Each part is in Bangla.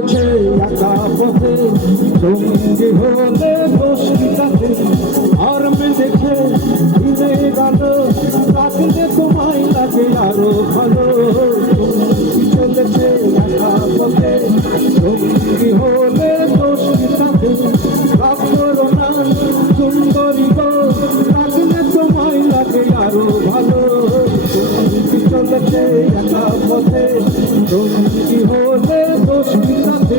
the cave. পথে সঙ্গে হতে দোষিতাতে আর মে দেখে দিনে গেল তাকলে তোমায় লাগে আরও ভালো। চলেছে একা পথে সঙ্গে হলে দোষিতাতে রাগ করো না হলে দোষিতাতে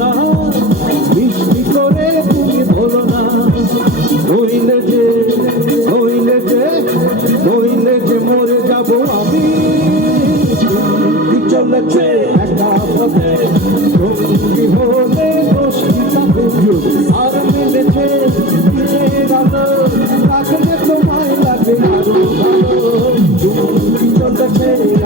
না। মিষ্টি তুমি বলো না। নইলে যে নইলে যে নইলে যে মরে যাব আমি। চলেছে একা পথে সঙ্গী আর মিলেছে লাগলে